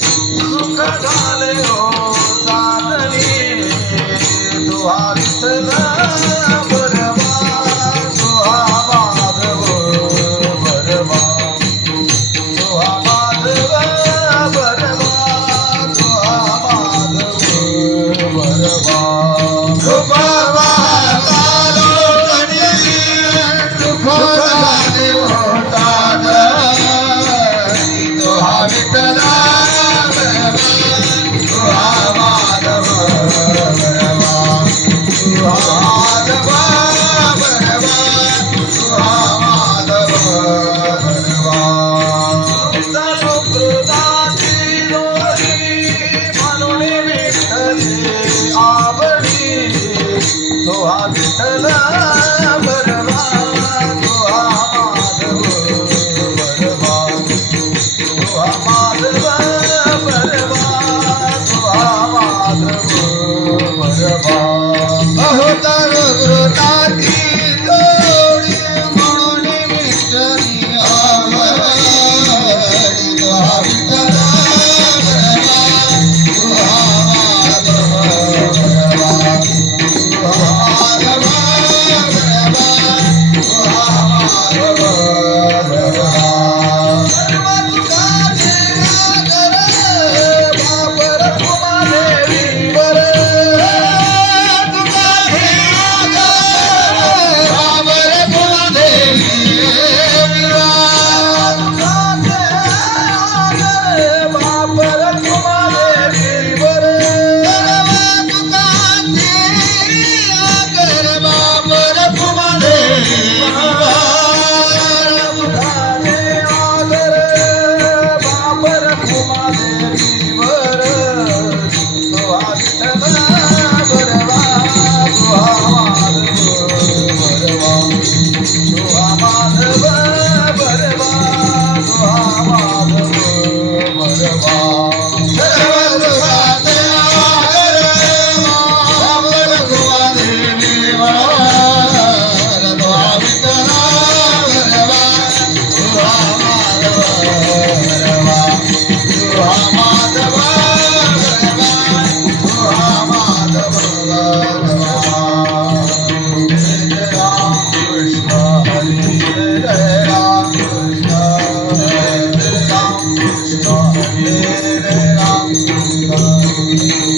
सुख झाले हो साधनी तुहा विठ्ठल बरवा तुहा माधव बरवा तुहा माधव बरवा तुहा माधव बरवा तुहा विठ्ठल बरवा तुहा माधव बरवा तुहा माधव बरवा तुहा माधव बरवा अहो तर कृताची जोडी म्हणून विठ्ठली आवडी तुहा विठ्ठल बरवा तुहा माधव बरवा Hare Ram